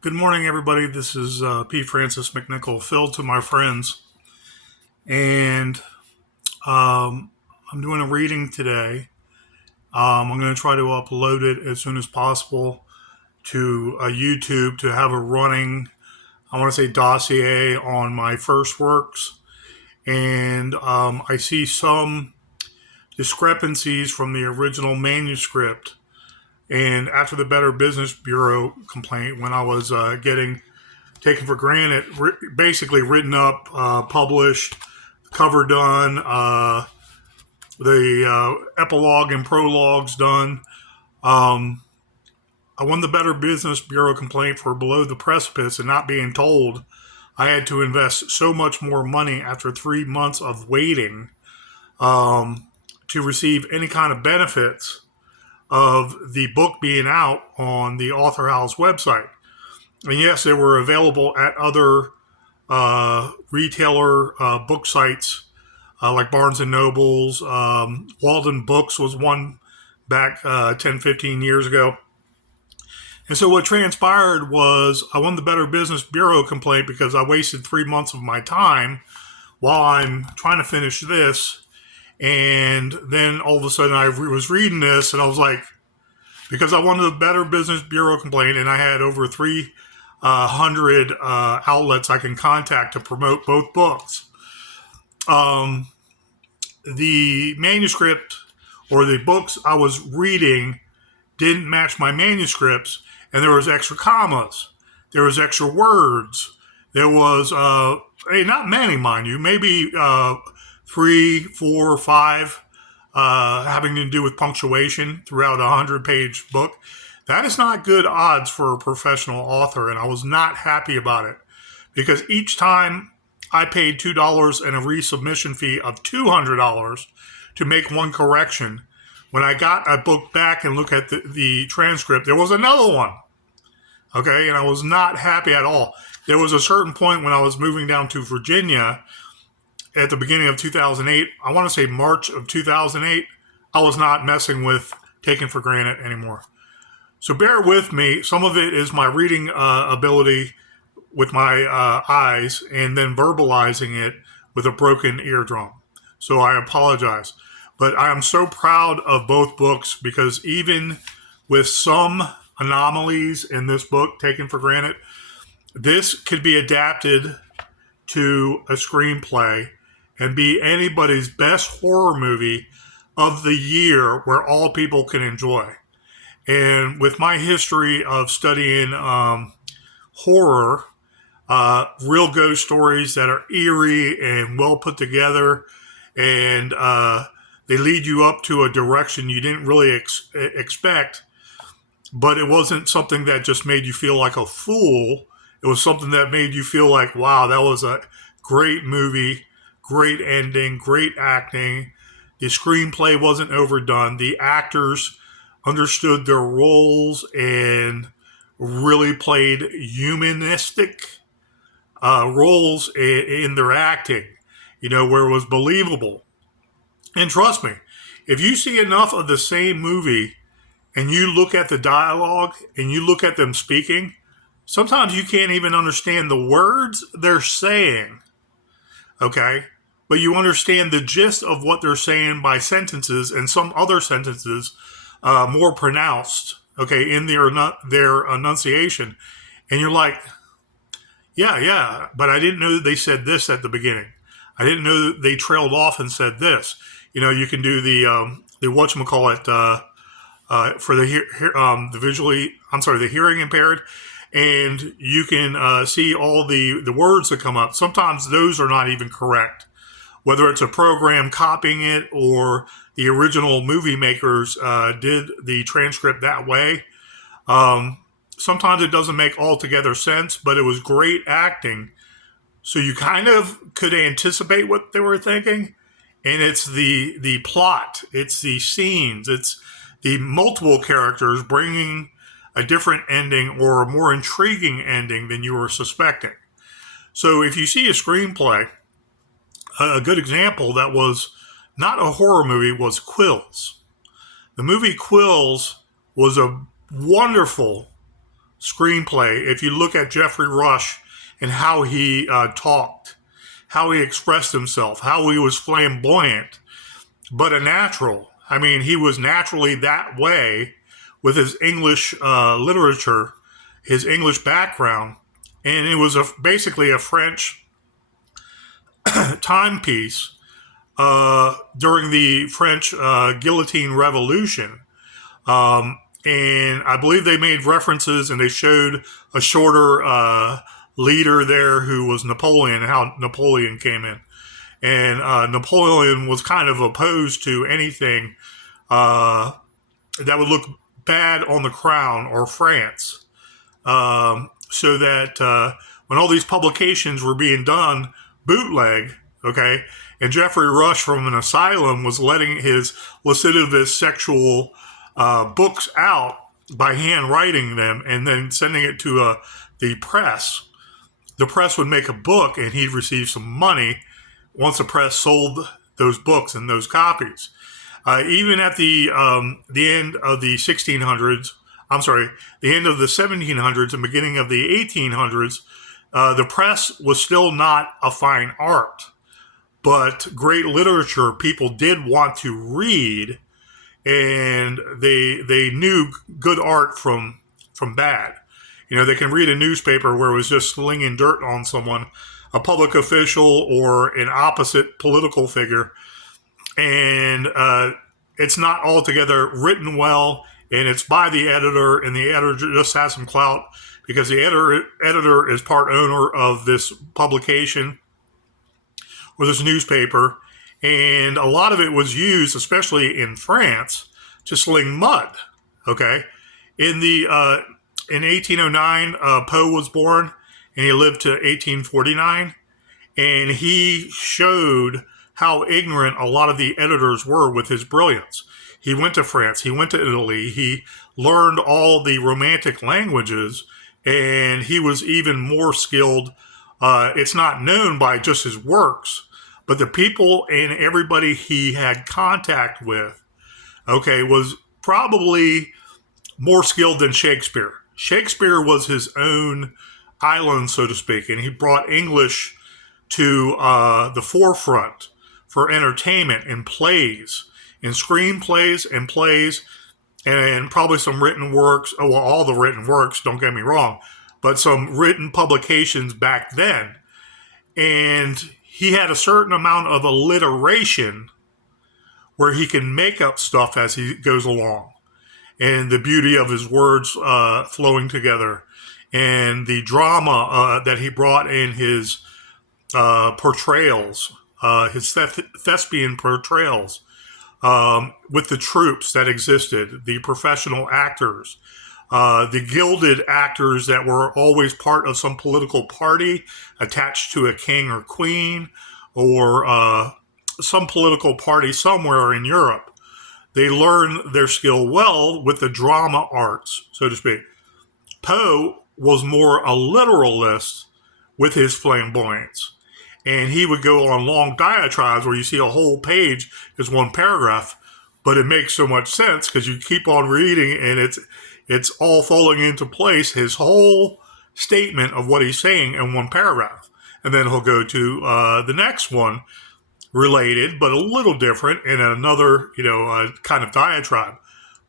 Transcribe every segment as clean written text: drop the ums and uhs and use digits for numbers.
Good morning, everybody. This is P. Francis McNichol, Phil to my friends. And I'm doing a reading today. I'm going to try to upload it as soon as possible to YouTube to have a running, I want to say, dossier on my first works. And I see some discrepancies from the original manuscript. And after the Better Business Bureau complaint, when I was getting taken for granted, basically written up, published, cover done, the epilogue and prologues done. Um, I won the Better Business Bureau complaint for Below the Precipice and not being told I had to invest so much more money after 3 months of waiting to receive any kind of benefits of the book being out on the Author House website. And yes, they were available at other retailer book sites like Barnes and Nobles. Walden Books was one back 10, 15 years ago. And so what transpired was I won the Better Business Bureau complaint because I wasted 3 months of my time while I'm trying to finish this. And then all of a sudden I was reading this and I was like, because I won the Better Business Bureau complaint and I had over 300 outlets I can contact to promote both books. The manuscript or the books I was reading didn't match my manuscripts, and there was extra commas, there was extra words, there was not many, mind you, maybe 3, 4, 5, having to do with punctuation throughout a 100-page book. That is not good odds for a professional author, and I was not happy about it because each time I paid $2 and a resubmission fee of $200 to make one correction. When I got a book back and look at the transcript, there was another one. Okay, and I was not happy at all. There was a certain point when I was moving down to Virginia at the beginning of 2008, I want to say March of 2008, I was not messing with Taken for Granted anymore. So bear with me. Some of it is my reading ability with my eyes and then verbalizing it with a broken eardrum. So I apologize. But I am so proud of both books because even with some anomalies in this book, Taken for Granted, this could be adapted to a screenplay and be anybody's best horror movie of the year where all people can enjoy. And with my history of studying horror, real ghost stories that are eerie and well put together, and they lead you up to a direction you didn't really expect, but it wasn't something that just made you feel like a fool. It was something that made you feel like, wow, that was a great movie, great ending, great acting. The screenplay wasn't overdone. The actors understood their roles and really played humanistic roles in their acting, where it was believable. And trust me, if you see enough of the same movie and you look at the dialogue and you look at them speaking, sometimes you can't even understand the words they're saying, okay? But you understand the gist of what they're saying by sentences, and some other sentences more pronounced, okay, in their enunciation. And you're like, yeah, but I didn't know that they said this at the beginning. I didn't know that they trailed off and said this. You can do the whatchamacallit for the hearing impaired, and you can see all the words that come up. Sometimes those are not even correct, whether it's a program copying it or the original movie makers did the transcript that way. Sometimes it doesn't make altogether sense, but it was great acting. So you kind of could anticipate what they were thinking. And it's the plot, it's the scenes, it's the multiple characters bringing a different ending or a more intriguing ending than you were suspecting. So if you see a screenplay, a good example that was not a horror movie was Quills. The movie Quills was a wonderful screenplay. If you look at Jeffrey Rush and how he talked, how he expressed himself, how he was flamboyant, but a natural. I mean, he was naturally that way with his English literature, his English background, and it was basically a French timepiece during the French guillotine revolution. And I believe they made references and they showed a shorter leader there who was Napoleon, how Napoleon came in. And Napoleon was kind of opposed to anything that would look bad on the crown or France. So that when all these publications were being done bootleg, okay, and Jeffrey Rush from an asylum was letting his lascivious sexual books out by hand writing them and then sending it to the press. The press would make a book and he'd receive some money once the press sold those books and those copies. Even at the end of the 1600s, the end of the 1700s and beginning of the 1800s, the press was still not a fine art. But great literature people did want to read, and they knew good art from bad. You know, they can read a newspaper where it was just slinging dirt on someone, a public official or an opposite political figure, and it's not altogether written well, and it's by the editor, and the editor just has some clout because the editor is part owner of this publication or this newspaper, and a lot of it was used, especially in France, to sling mud. Okay, in 1809, Poe was born, and he lived to 1849, and he showed how ignorant a lot of the editors were with his brilliance. He went to France, he went to Italy, he learned all the romantic languages, and he was even more skilled. It's not known by just his works, but the people and everybody he had contact with, okay, was probably more skilled than Shakespeare. Shakespeare was his own island, so to speak, and he brought English to the forefront for entertainment in plays, in screenplays and plays, and probably some written works. Oh, well, all the written works, don't get me wrong, but some written publications back then. And he had a certain amount of alliteration where he can make up stuff as he goes along. And the beauty of his words flowing together, and the drama that he brought in his portrayals, his thespian portrayals, with the troops that existed, the professional actors, the gilded actors that were always part of some political party attached to a king or queen or some political party somewhere in Europe. They learned their skill well with the drama arts, so to speak. Poe was more a literalist with his flamboyance. And he would go on long diatribes where you see a whole page is one paragraph, but it makes so much sense because you keep on reading and it's all falling into place, his whole statement of what he's saying in one paragraph. And then he'll go to the next one, related, but a little different in another, kind of diatribe,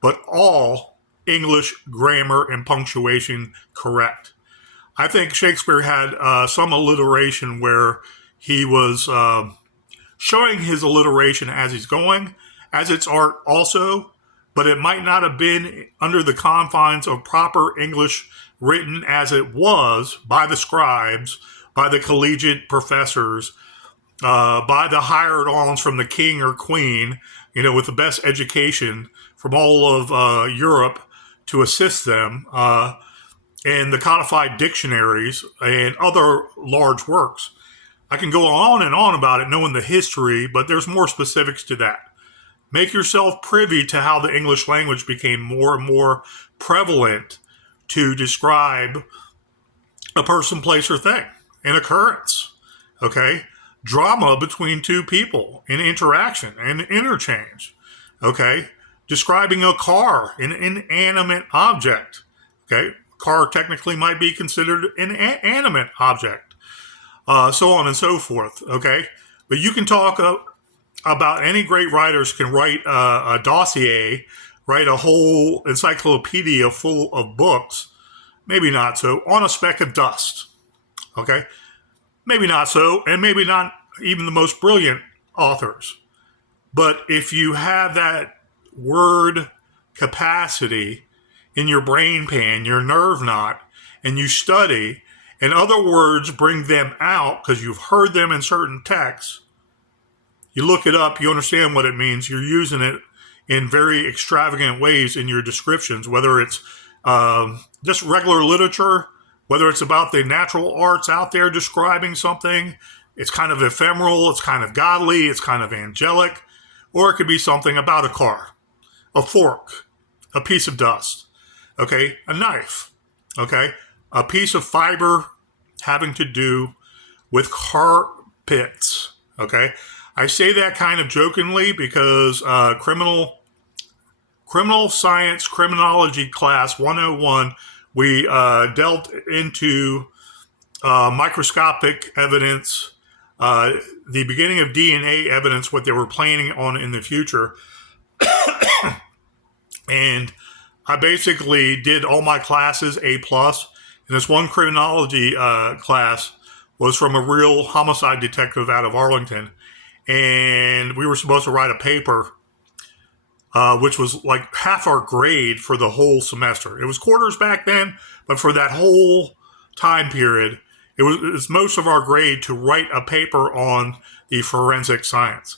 but all English grammar and punctuation correct. I think Shakespeare had some alliteration where he was showing his alliteration as he's going, as it's art also, but it might not have been under the confines of proper English written as it was by the scribes, by the collegiate professors, by the hired-ons from the king or queen, with the best education from all of Europe to assist them, and the codified dictionaries and other large works. I can go on and on about it, knowing the history, but there's more specifics to that. Make yourself privy to how the English language became more and more prevalent to describe a person, place, or thing, an occurrence, okay? Drama between two people, an interaction, an interchange, okay? Describing a car, an inanimate object, okay? car technically might be considered an animate object, so on and so forth. Okay, but you can talk about any great writers can write a dossier, write a whole encyclopedia full of books. Maybe not so, on a speck of dust. Okay, maybe not so, and maybe not even the most brilliant authors. But if you have that word capacity in your brain pan, your nerve knot, and you study, and other words bring them out because you've heard them in certain texts, you look it up, you understand what it means, you're using it in very extravagant ways in your descriptions, whether it's just regular literature, whether it's about the natural arts out there describing something. It's kind of ephemeral, it's kind of godly, it's kind of angelic, or it could be something about a car, a fork, a piece of dust, okay, a knife, okay, a piece of fiber having to do with carpets, okay. I say that kind of jokingly because criminal science criminology class 101, we delved into microscopic evidence, the beginning of DNA evidence, what they were planning on in the future. And I basically did all my classes A+. And this one criminology class was from a real homicide detective out of Arlington. And we were supposed to write a paper, which was like half our grade for the whole semester. It was quarters back then, but for that whole time period, it was most of our grade to write a paper on the forensic science.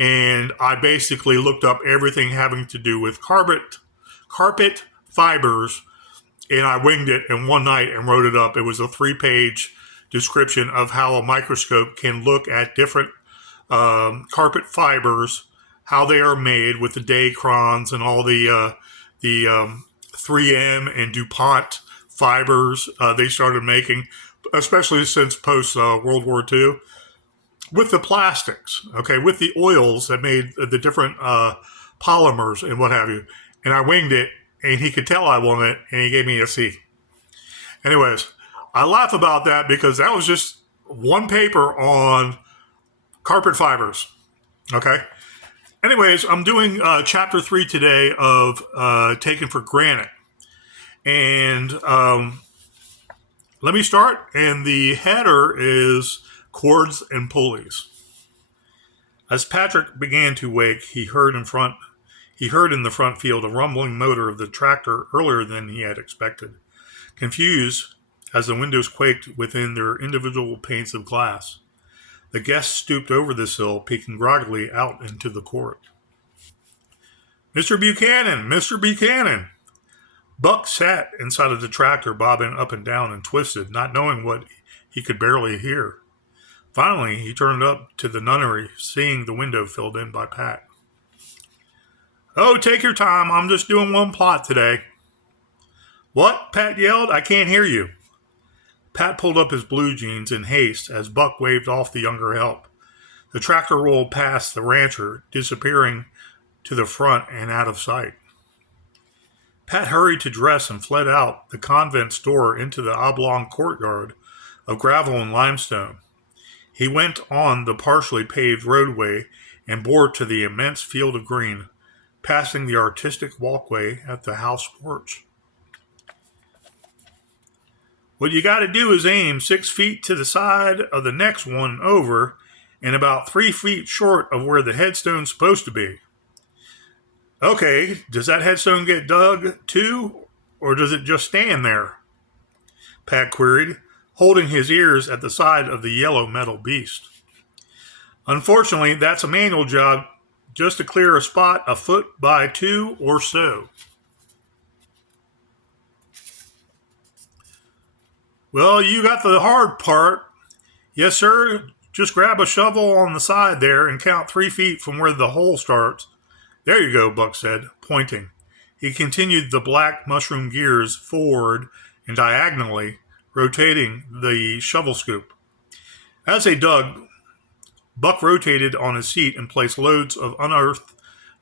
And I basically looked up everything having to do with carpet fibers, and I winged it in one night and wrote it up. It was a 3-page description of how a microscope can look at different carpet fibers, how they are made with the dacrons and all the 3M and DuPont fibers they started making, especially since post World War II, with the plastics, okay, with the oils that made the different polymers and what have you. And I winged it, and he could tell I won it, and he gave me a C. Anyways, I laugh about that because that was just one paper on carpet fibers, okay? Anyways, I'm doing chapter 3 today of Taken for Granite. And let me start. And the header is Chords and Pulleys. As Patrick began to wake, he heard in the front field a rumbling motor of the tractor earlier than he had expected. Confused, as the windows quaked within their individual panes of glass, the guest stooped over the sill, peeking groggily out into the court. Mr. Buchanan! Mr. Buchanan! Buck sat inside of the tractor, bobbing up and down and twisted, not knowing what he could barely hear. Finally, he turned up to the nunnery, seeing the window filled in by Pat. Oh, take your time. I'm just doing one plot today. What? Pat yelled. I can't hear you. Pat pulled up his blue jeans in haste as Buck waved off the younger help. The tractor rolled past the rancher, disappearing to the front and out of sight. Pat hurried to dress and fled out the convent's door into the oblong courtyard of gravel and limestone. He went on the partially paved roadway and bore to the immense field of green, passing the artistic walkway at the house porch. What you got to do is aim 6 feet to the side of the next one over and about 3 feet short of where the headstone's supposed to be. Okay, does that headstone get dug too, or does it just stand there? Pat queried, holding his ears at the side of the yellow metal beast. Unfortunately, that's a manual job, just to clear a spot a foot by 2 or so. Well, you got the hard part. Yes, sir. Just grab a shovel on the side there and count 3 feet from where the hole starts. There you go, Buck said, pointing. He continued the black mushroom gears forward and diagonally, rotating the shovel scoop. As they dug, Buck rotated on his seat and placed loads of unearthed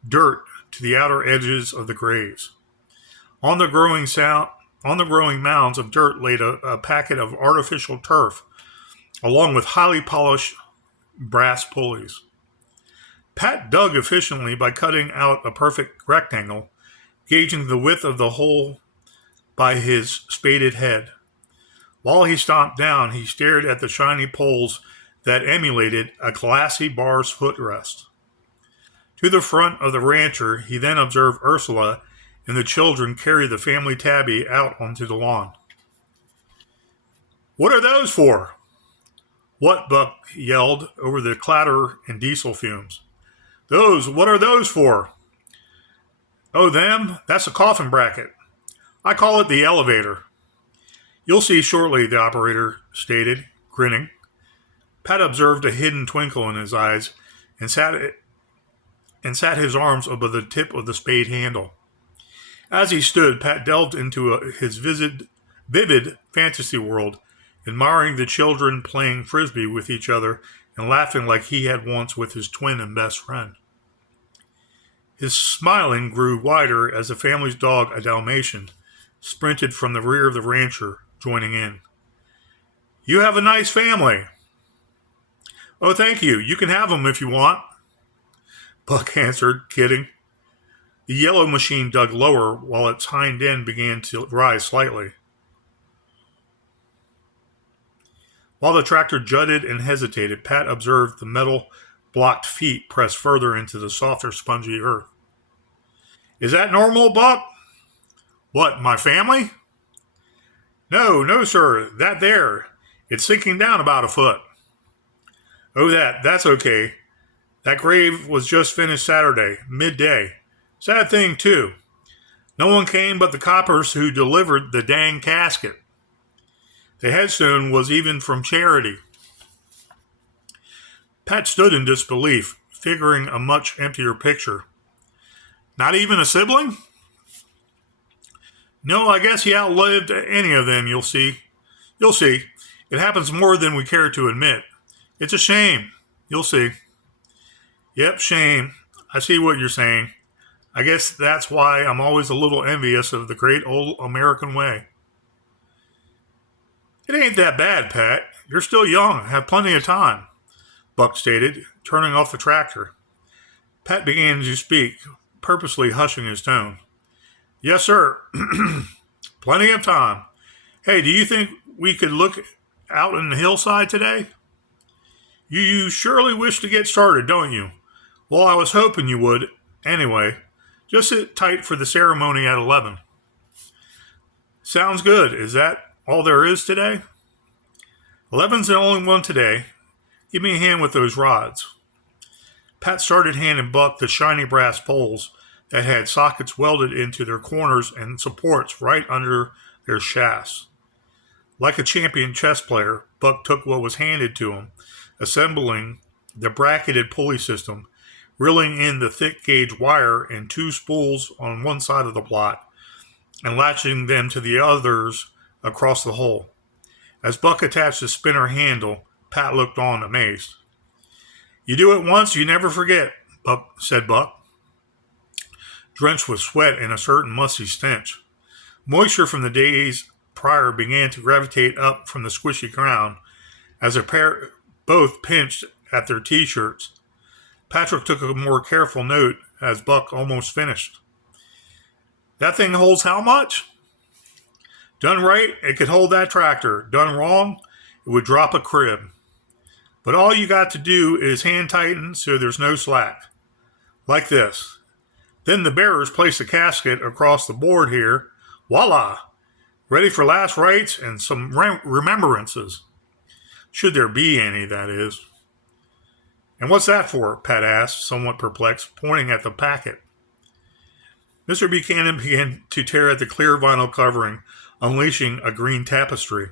dirt to the outer edges of the graves. On the growing sound, On the growing mounds of dirt laid a packet of artificial turf, along with highly polished brass pulleys. Pat dug efficiently by cutting out a perfect rectangle, gauging the width of the hole by his spaded head. While he stomped down, he stared at the shiny poles that emulated a classy bar's footrest. To the front of the rancher, he then observed Ursula and the children carry the family tabby out onto the lawn. "What are those for?" "What?" Buck yelled over the clatter and diesel fumes. What are those for?" "Oh, them? That's a coffin bracket. I call it the elevator." "You'll see shortly," the operator stated, grinning. Pat observed a hidden twinkle in his eyes and sat his arms above the tip of the spade handle. As he stood, Pat delved into his vivid fantasy world, admiring the children playing frisbee with each other and laughing like he had once with his twin and best friend. His smiling grew wider as the family's dog, a Dalmatian, sprinted from the rear of the rancher, joining in. "You have a nice family." "Oh, thank you. You can have them if you want," Buck answered, kidding. The yellow machine dug lower while its hind end began to rise slightly. While the tractor jutted and hesitated, Pat observed the metal-blocked feet press further into the softer, spongy earth. "Is that normal, Buck?" "What, my family?" No, sir. That there. It's sinking down about a foot." "Oh, that's okay. That grave was just finished Saturday, midday. Sad thing, too. No one came but the coppers who delivered the dang casket. The headstone was even from charity." Pat stood in disbelief, figuring a much emptier picture. "Not even a sibling?" "No, I guess he outlived any of them, you'll see. You'll see. It happens more than we care to admit. It's a shame. You'll see." "Yep, shame. I see what you're saying. I guess that's why I'm always a little envious of the great old American way." "It ain't that bad, Pat. You're still young, have plenty of time," Buck stated, turning off the tractor. Pat began to speak, purposely hushing his tone. "Yes, sir. Plenty of time. Hey, do you think we could look out on the hillside today?" You surely wish to get started, don't you? Well, I was hoping you would. Anyway, just sit tight for the ceremony at 11. "Sounds good. Is that all there is today?" "11's the only one today. Give me a hand with those rods." Pat started handing Buck the shiny brass poles that had sockets welded into their corners and supports right under their shafts. Like a champion chess player, Buck took what was handed to him, assembling the bracketed pulley system, reeling in the thick gauge wire and two spools on one side of the block, and latching them to the others across the hole. As Buck attached the spinner handle, Pat looked on amazed. "You do it once, you never forget," said Buck, drenched with sweat and a certain musty stench. Moisture from the days prior began to gravitate up from the squishy ground as the pair both pinched at their t-shirts. Patrick took a more careful note as Buck almost finished. "That thing holds how much?" "Done right, it could hold that tractor. Done wrong, it would drop a crib. But all you got to do is hand tighten so there's no slack. Like this. Then the bearers place the casket across the board here. Voila! Ready for last rites and some remembrances. Should there be any, that is." "And what's that for?" Pat asked, somewhat perplexed, pointing at the packet. Mr. Buchanan began to tear at the clear vinyl covering, unleashing a green tapestry.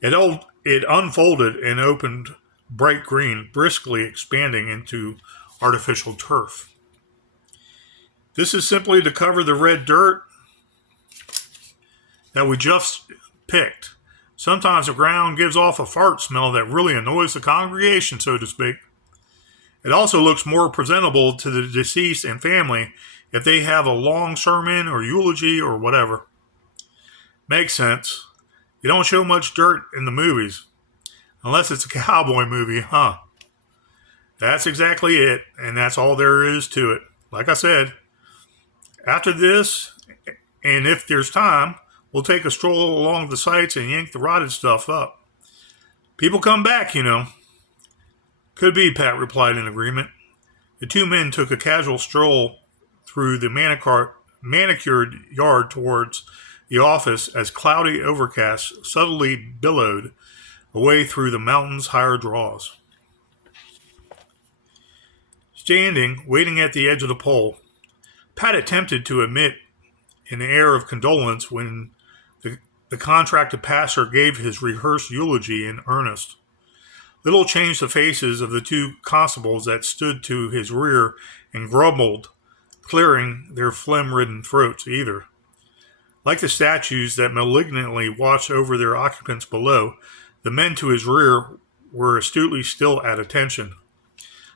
It unfolded and opened bright green, briskly expanding into artificial turf. "This is simply to cover the red dirt that we just picked. Sometimes the ground gives off a fart smell that really annoys the congregation, so to speak. It also looks more presentable to the deceased and family if they have a long sermon or eulogy or whatever." Makes sense. You don't show much dirt in the movies, unless it's a cowboy movie, huh? That's exactly it, and that's all there is to it. Like I said, after this, and if there's time, we'll take a stroll along the sites and yank the rotted stuff up. People come back, you know. Could be, Pat replied in agreement. The two men took a casual stroll through the manicured yard towards the office as cloudy overcasts subtly billowed away through the mountain's higher draws. Standing, waiting at the edge of the pole, Pat attempted to emit an air of condolence when the contracted pastor gave his rehearsed eulogy in earnest. Little changed the faces of the two constables that stood to his rear and grumbled, clearing their phlegm-ridden throats either. Like the statues that malignantly watched over their occupants below, the men to his rear were astutely still at attention.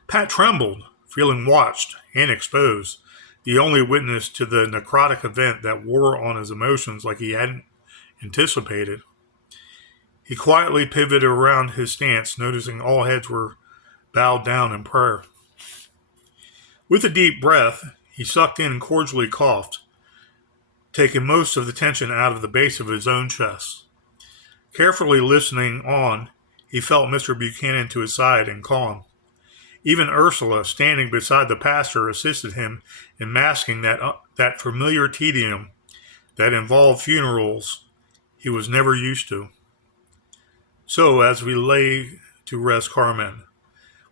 Pat trembled, feeling watched and exposed, the only witness to the necrotic event that wore on his emotions like he hadn't anticipated. He quietly pivoted around his stance, noticing all heads were bowed down in prayer. With a deep breath, he sucked in and cordially coughed, taking most of the tension out of the base of his own chest. Carefully listening on, he felt Mr. Buchanan to his side and calm. Even Ursula, standing beside the pastor, assisted him in masking that familiar tedium that involved funerals he was never used to. So, as we lay to rest Carmen,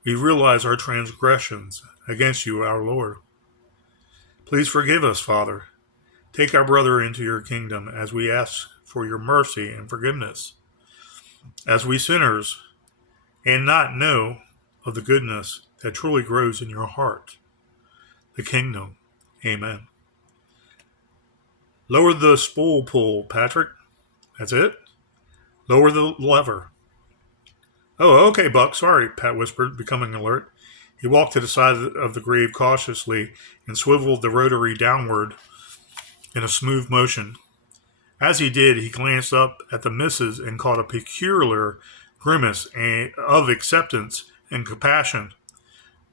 we realize our transgressions against you, our Lord. Please forgive us, Father. Take our brother into your kingdom as we ask for your mercy and forgiveness. As we sinners, and not know of the goodness that truly grows in your heart, the kingdom. Amen. Lower the spool pull, Patrick. That's it? Lower the lever. Oh, okay, Buck. Sorry, Pat whispered, becoming alert. He walked to the side of the grave cautiously and swiveled the rotary downward in a smooth motion. As he did, he glanced up at the missus and caught a peculiar grimace of acceptance and compassion.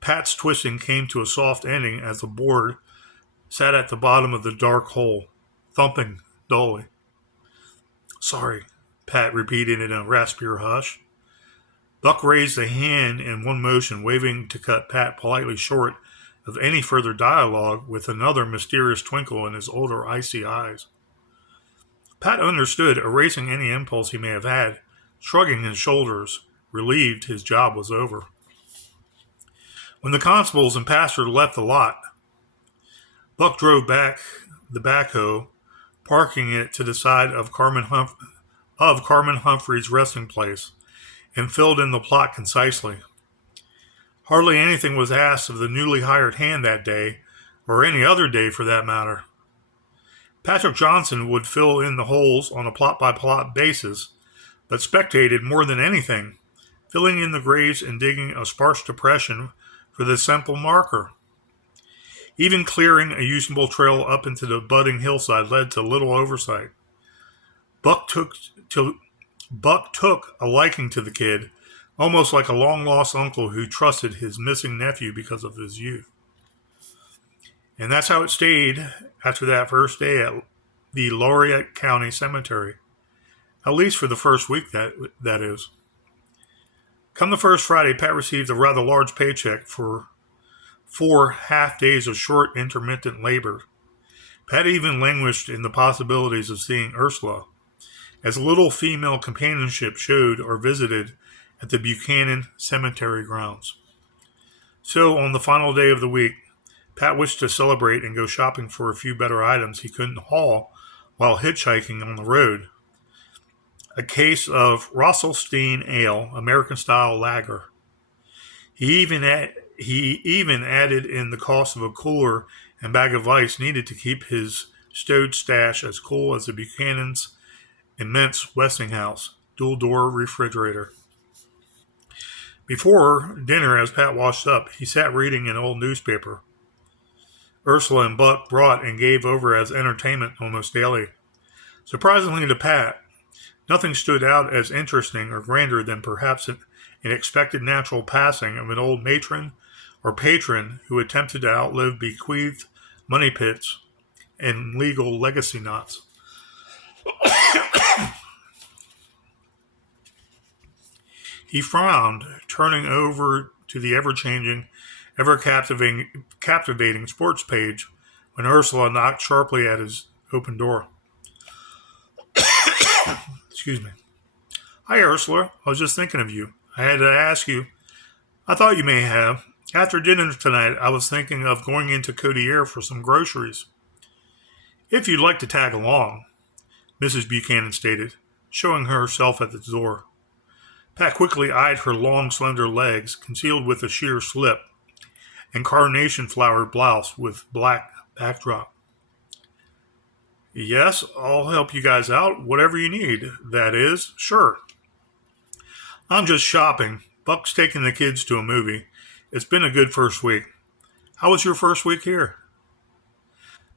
Pat's twisting came to a soft ending as the board sat at the bottom of the dark hole, thumping dully. Sorry, Pat repeated in a raspier hush. Buck raised a hand in one motion, waving to cut Pat politely short of any further dialogue with another mysterious twinkle in his older icy eyes. Pat understood, erasing any impulse he may have had, shrugging his shoulders, relieved his job was over. When the constables and pastor left the lot, Buck drove back the backhoe, parking it to the side of Carmen Humphrey's resting place, and filled in the plot concisely. Hardly anything was asked of the newly hired hand that day, or any other day for that matter. Patrick Johnson would fill in the holes on a plot-by-plot basis, but spectated more than anything, filling in the graves and digging a sparse depression for the simple marker. Even clearing a usable trail up into the budding hillside led to little oversight. Buck took a liking to the kid, almost like a long-lost uncle who trusted his missing nephew because of his youth. And that's how it stayed after that first day at the Laureate County Cemetery. At least for the first week, that is. Come the first Friday, Pat received a rather large paycheck for 4 half days of short, intermittent labor. Pat even languished in the possibilities of seeing Ursula, as little female companionship showed or visited at the Buchanan Cemetery grounds. So, on the final day of the week, Pat wished to celebrate and go shopping for a few better items he couldn't haul while hitchhiking on the road. A case of Rosselstein Ale, American-style lager. He even added in the cost of a cooler and bag of ice needed to keep his stowed stash as cool as the Buchanan's immense Westinghouse dual-door refrigerator. Before dinner, as Pat washed up, he sat reading an old newspaper. Ursula and Buck brought and gave over as entertainment almost daily. Surprisingly to Pat, nothing stood out as interesting or grander than perhaps an expected natural passing of an old matron or patron who attempted to outlive bequeathed money pits and legal legacy knots. He frowned, turning over to the ever-changing, ever-captivating sports page when Ursula knocked sharply at his open door. Excuse me. Hi, Ursula. I was just thinking of you. I had to ask you. I thought you may have. After dinner tonight, I was thinking of going into Codier for some groceries. If you'd like to tag along, Mrs. Buchanan stated, showing herself at the door. Pat quickly eyed her long, slender legs, concealed with a sheer slip, and carnation-flowered blouse with black backdrop. Yes, I'll help you guys out. Whatever you need. That is, sure. I'm just shopping. Buck's taking the kids to a movie. It's been a good first week. How was your first week here?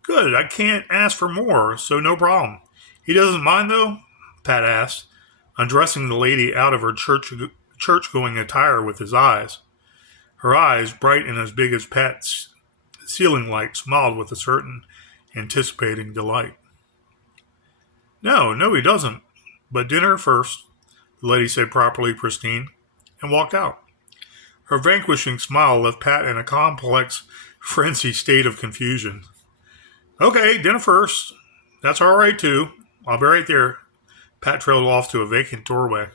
Good. I can't ask for more, so no problem. He doesn't mind, though? Pat asked, undressing the lady out of her church-going attire with his eyes. Her eyes, bright and as big as Pat's ceiling light, smiled with a certain anticipating delight. No, he doesn't. But dinner first, the lady said properly pristine, and walked out. Her vanquishing smile left Pat in a complex, frenzied state of confusion. Okay, dinner first. That's all right, too. I'll be right there. Pat trailed off to a vacant doorway.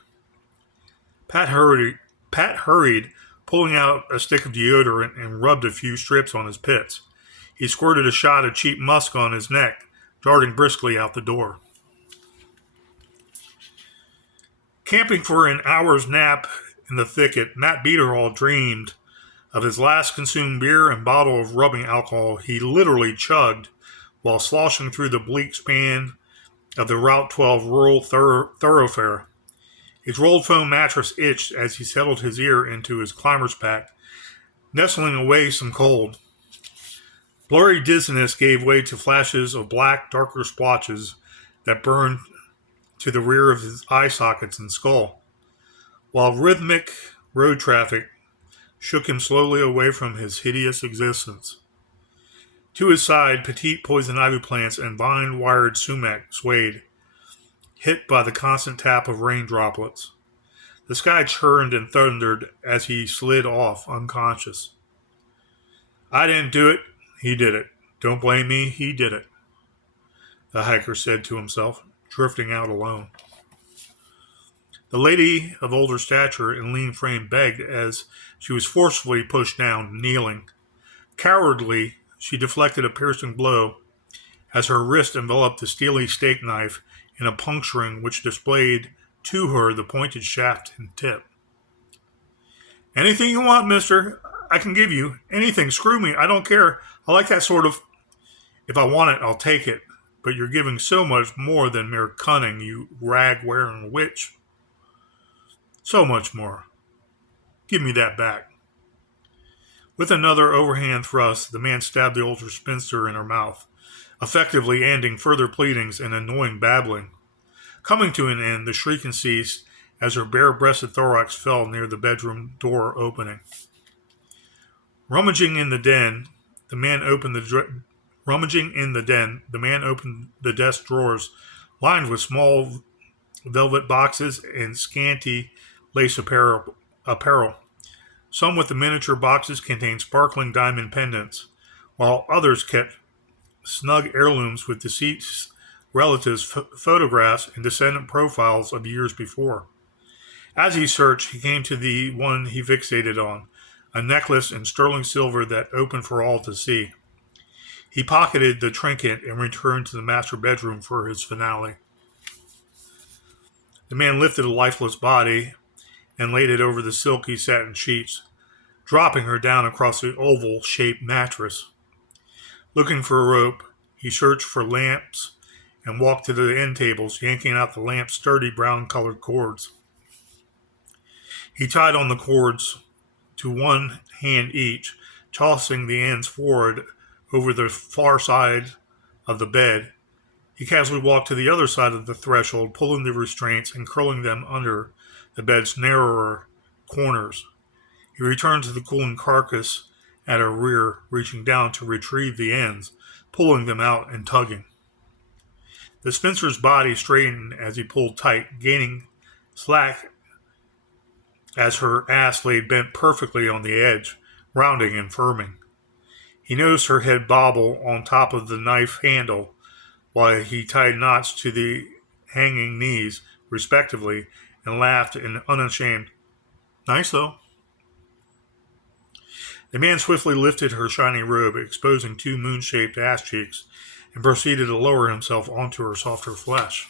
Pat hurried, pulling out a stick of deodorant and rubbed a few strips on his pits. He squirted a shot of cheap musk on his neck, darting briskly out the door. Camping for an hour's nap in the thicket, Matt Beaterall dreamed of his last consumed beer and bottle of rubbing alcohol he literally chugged while sloshing through the bleak span of the Route 12 rural thoroughfare. His rolled foam mattress itched as he settled his ear into his climber's pack, nestling away some cold. Blurry dizziness gave way to flashes of black, darker splotches that burned to the rear of his eye sockets and skull, while rhythmic road traffic shook him slowly away from his hideous existence. To his side, petite poison ivy plants and vine-wired sumac swayed, hit by the constant tap of rain droplets. The sky churned and thundered as he slid off, unconscious. I didn't do it. He did it. Don't blame me. He did it, the hiker said to himself, drifting out alone. The lady of older stature and lean frame begged as she was forcefully pushed down, kneeling. Cowardly, she deflected a piercing blow as her wrist enveloped the steely steak knife in a puncturing which displayed to her the pointed shaft and tip. Anything you want, mister. I can give you. Anything. Screw me. I don't care. I like that sort of... If I want it, I'll take it. But you're giving so much more than mere cunning, you rag-wearing witch. So much more. Give me that back. With another overhand thrust, the man stabbed the older spinster in her mouth, effectively ending further pleadings and annoying babbling. Coming to an end, the shrieking ceased as her bare-breasted thorax fell near the bedroom door opening. Rummaging in the den, the man opened the desk drawers lined with small velvet boxes and scanty lace apparel. Some with the miniature boxes contained sparkling diamond pendants, while others kept snug heirlooms with deceased relatives' photographs and descendant profiles of years before. As he searched, he came to the one he fixated on, a necklace in sterling silver that opened for all to see. He pocketed the trinket and returned to the master bedroom for his finale. The man lifted a lifeless body and laid it over the silky satin sheets, dropping her down across the oval-shaped mattress. Looking for a rope, he searched for lamps and walked to the end tables, yanking out the lamp's sturdy brown-colored cords. He tied on the cords to one hand each, tossing the ends forward over the far side of the bed. He casually walked to the other side of the threshold, pulling the restraints and curling them under the bed's narrower corners. He returned to the cooling carcass at her rear, reaching down to retrieve the ends, pulling them out and tugging. The spinster's body straightened as he pulled tight, gaining slack as her ass lay bent perfectly on the edge, rounding and firming. He noticed her head bobble on top of the knife handle while he tied knots to the hanging knees, respectively, and laughed in unashamed. Nice, though. The man swiftly lifted her shiny robe, exposing two moon-shaped ass cheeks, and proceeded to lower himself onto her softer flesh.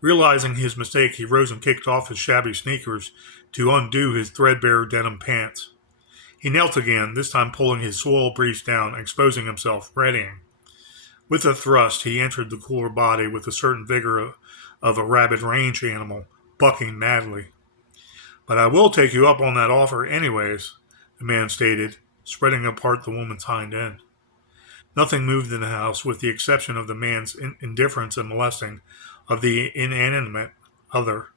Realizing his mistake, he rose and kicked off his shabby sneakers to undo his threadbare denim pants. He knelt again, this time pulling his soiled briefs down, exposing himself, readying. With a thrust, he entered the cooler body with the certain vigor of a rabid range animal, bucking madly. "But I will take you up on that offer anyways," the man stated, spreading apart the woman's hind end. Nothing moved in the house, with the exception of the man's indifference and molesting of the inanimate other.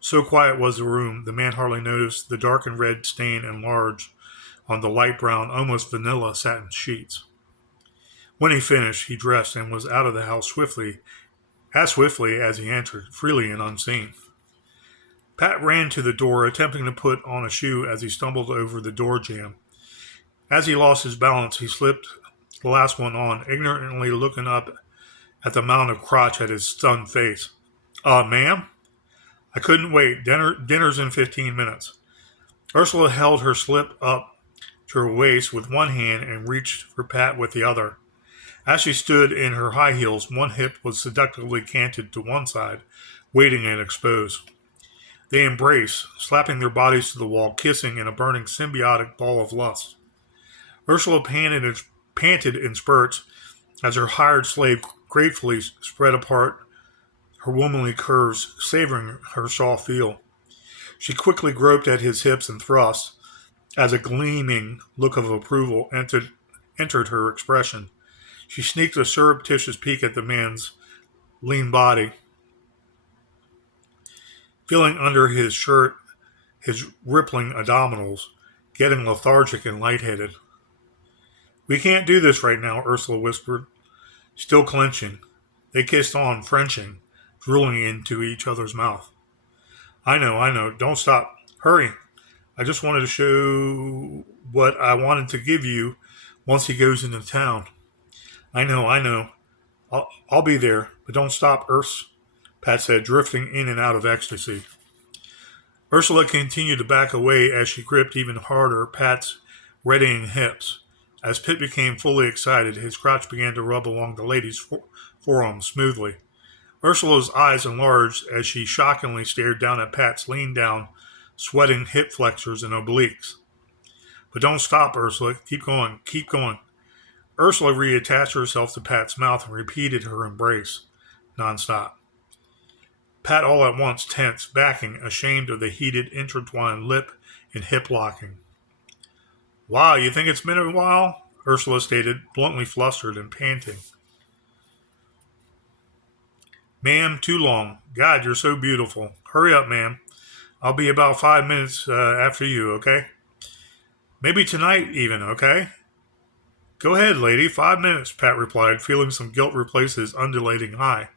So quiet was the room, the man hardly noticed the darkened red stain enlarged on the light brown, almost vanilla satin sheets. When he finished, he dressed and was out of the house as swiftly as he entered, freely and unseen. Pat ran to the door, attempting to put on a shoe as he stumbled over the door jamb. As he lost his balance, he slipped the last one on, ignorantly looking up at the mound of crotch at his stunned face. Ma'am? I couldn't wait. Dinner's in 15 minutes. Ursula held her slip up to her waist with one hand and reached for Pat with the other. As she stood in her high heels, one hip was seductively canted to one side, waiting and exposed. They embraced, slapping their bodies to the wall, kissing in a burning symbiotic ball of lust. Ursula panted in spurts as her hired slave gratefully spread apart her womanly curves, savoring her soft feel. She quickly groped at his hips and thrust, as a gleaming look of approval entered her expression. She sneaked a surreptitious peek at the man's lean body, feeling under his shirt his rippling abdominals, getting lethargic and lightheaded. "We can't do this right now," Ursula whispered, still clenching. They kissed on, Frenching, drooling into each other's mouth. I know. Don't stop. Hurry. I just wanted to show what I wanted to give you once he goes into town." I know. I'll be there, but don't stop, Urs," Pat said, drifting in and out of ecstasy. Ursula continued to back away as she gripped even harder Pat's readying hips. As Pitt became fully excited, his crotch began to rub along the lady's forearm smoothly. Ursula's eyes enlarged as she shockingly stared down at Pat's lean down, sweating hip flexors and obliques. "But don't stop, Ursula. Keep going. Ursula reattached herself to Pat's mouth and repeated her embrace, nonstop. Pat all at once tensed, backing, ashamed of the heated, intertwined lip and hip locking. "Wow, you think it's been a while?" Ursula stated, bluntly flustered and panting. "Ma'am, too long. God, you're so beautiful. Hurry up, ma'am. I'll be about 5 minutes after you, okay? Maybe tonight even, okay?" "Go ahead, lady. 5 minutes," Pat replied, feeling some guilt replace his undulating high.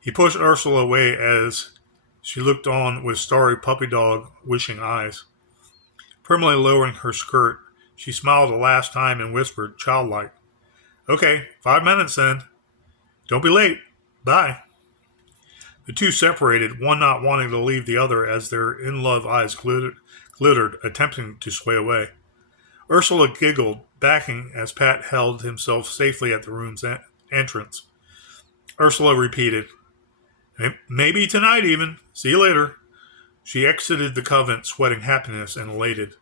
He pushed Ursula away as she looked on with starry puppy dog wishing eyes. Primly lowering her skirt, she smiled a last time and whispered, childlike, "Okay, 5 minutes then. Don't be late. Bye." The two separated, one not wanting to leave the other as their in-love eyes glittered, attempting to sway away. Ursula giggled, backing as Pat held himself safely at the room's entrance. Ursula repeated, "Maybe tonight even. See you later." She exited the convent, sweating happiness and elated.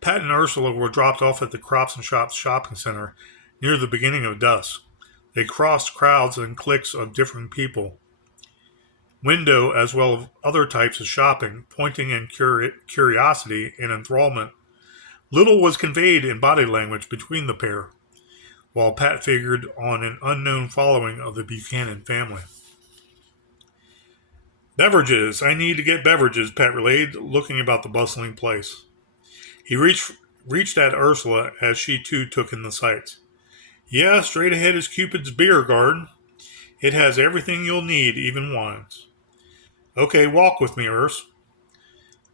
Pat and Ursula were dropped off at the Crops and Shops shopping center near the beginning of dusk. They crossed crowds and cliques of different people, window as well as other types of shopping, pointing in curiosity and enthrallment Little was conveyed in body language between the pair, while Pat figured on an unknown following of the Buchanan family. Beverages. I need to get beverages, Pat relayed, looking about the bustling place. He reached at Ursula as she too took in the sights. Yeah, straight ahead is Cupid's Beer Garden. It has everything you'll need, even wines. Okay, walk with me, Urs.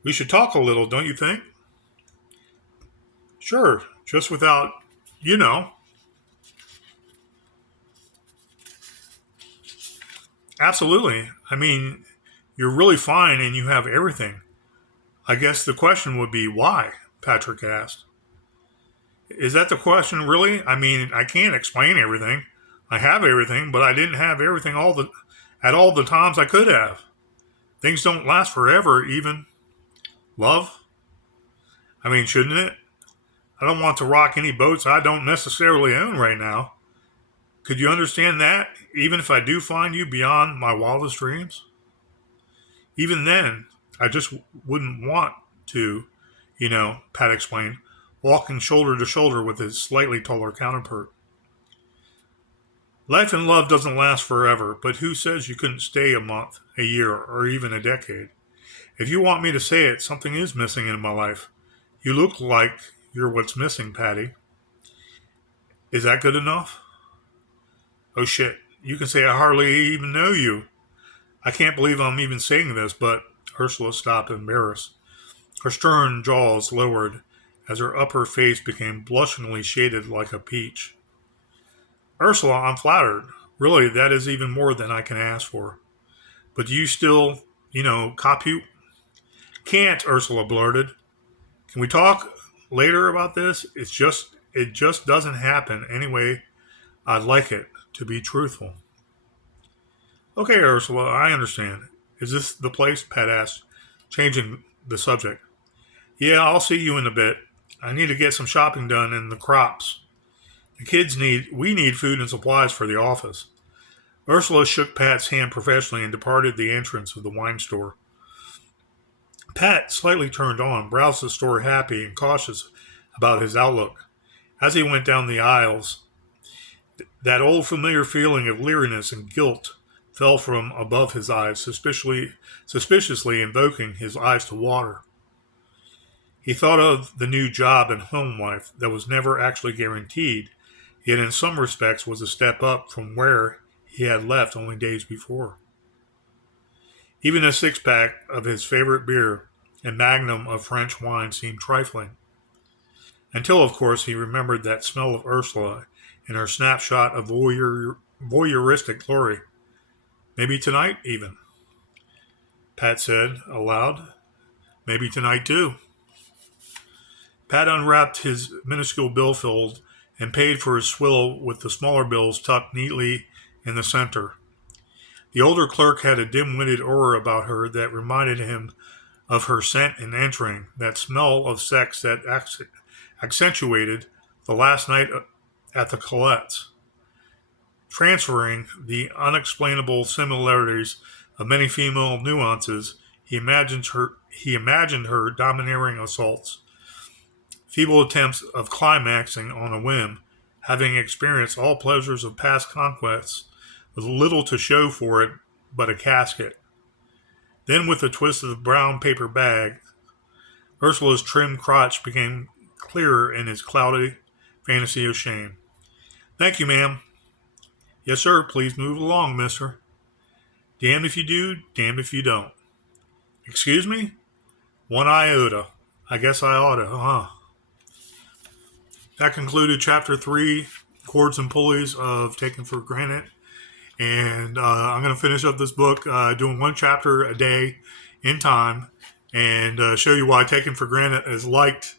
We should talk a little, don't you think? Sure, just without, you know. Absolutely. I mean, you're really fine and you have everything. I guess the question would be why? Patrick asked. Is that the question, really? I mean, I can't explain everything. I have everything, but I didn't have everything at all the times I could have. Things don't last forever, even. Love? I mean, shouldn't it? I don't want to rock any boats I don't necessarily own right now. Could you understand that, even if I do find you beyond my wildest dreams? Even then, I just wouldn't want to, Pat explained, walking shoulder to shoulder with his slightly taller counterpart. Life and love doesn't last forever, but who says you couldn't stay a month, a year, or even a decade? If you want me to say it, something is missing in my life. You look like you're what's missing, Patty. Is that good enough? Oh shit, you can say I hardly even know you. I can't believe I'm even saying this, but Ursula stopped embarrassed. Her stern jaws lowered as her upper face became blushingly shaded like a peach. Ursula, I'm flattered. Really, that is even more than I can ask for. But do you still, cop you? Can't, Ursula blurted. Can we talk later about this? It just doesn't happen anyway. I'd like it, to be truthful. Okay, Ursula, I understand. Is this the place? Pat asked, changing the subject. Yeah, I'll see you in a bit. I need to get some shopping done in the crops. We need food and supplies for the office. Ursula shook Pat's hand professionally and departed the entrance of the wine store. Pat, slightly turned on, browsed the store happy and cautious about his outlook. As he went down the aisles, that old familiar feeling of leeriness and guilt fell from above his eyes, suspiciously invoking his eyes to water. He thought of the new job and home life that was never actually guaranteed, yet in some respects was a step up from where he had left only days before. Even a six-pack of his favorite beer and magnum of French wine seemed trifling. Until, of course, he remembered that smell of Ursula and her snapshot of voyeuristic glory. Maybe tonight, even. Pat said aloud. Maybe tonight, too. Pat unwrapped his minuscule billfold and paid for his swill with the smaller bills tucked neatly in the center. The older clerk had a dim-witted aura about her that reminded him of her scent in entering, that smell of sex that accentuated the last night at the Colette's, transferring the unexplainable similarities of many female nuances. He imagined her domineering assaults, feeble attempts of climaxing on a whim, having experienced all pleasures of past conquests, with little to show for it but a casket. Then, with a twist of the brown paper bag, Ursula's trim crotch became clearer in his cloudy fantasy of shame. Thank you, ma'am. Yes, sir. Please move along, mister. Damned if you do, damned if you don't. Excuse me? One iota. I guess I oughta, huh? That concluded Chapter 3, Chords and Pulleys of Taken for Granite. And I'm going to finish up this book doing one chapter a day in time and show you why Taken for Granite is liked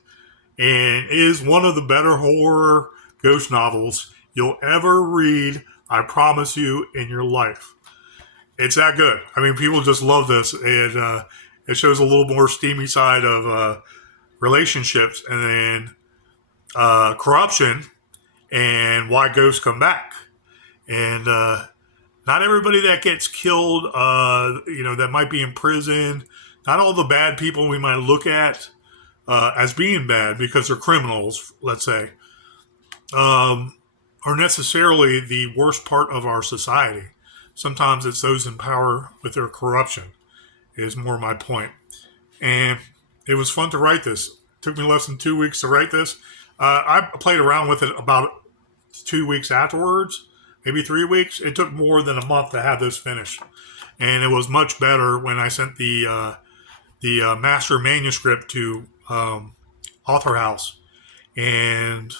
and is one of the better horror ghost novels you'll ever read, I promise you, in your life. It's that good. I mean, people just love this, and it shows a little more steamy side of relationships and then corruption and why ghosts come back. And not everybody that gets killed, that might be in prison, not all the bad people we might look at as being bad because they're criminals, let's say, are necessarily the worst part of our society. Sometimes it's those in power with their corruption, is more my point. And it was fun to write this. It took me less than 2 weeks to write this. I played around with it about 2 weeks afterwards, maybe 3 weeks. It took more than a month to have this finished. And it was much better when I sent the master manuscript to Author House. And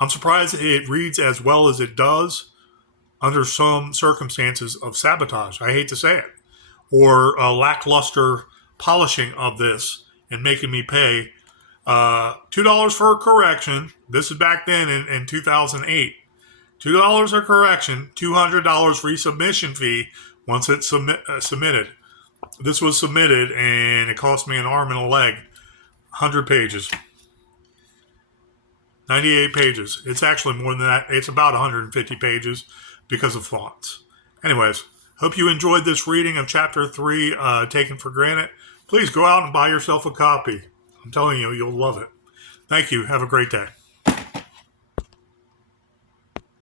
I'm surprised it reads as well as it does under some circumstances of sabotage. I hate to say it. Or a lackluster polishing of this and making me pay $2 for a correction. This is back then in 2008. $2 a correction, $200 resubmission fee once it's submitted. This was submitted and it cost me an arm and a leg. 100 pages. 98 pages. It's actually more than that. It's about 150 pages because of fonts. Anyways, hope you enjoyed this reading of Chapter 3, Taken for Granite. Please go out and buy yourself a copy. I'm telling you, you'll love it. Thank you. Have a great day.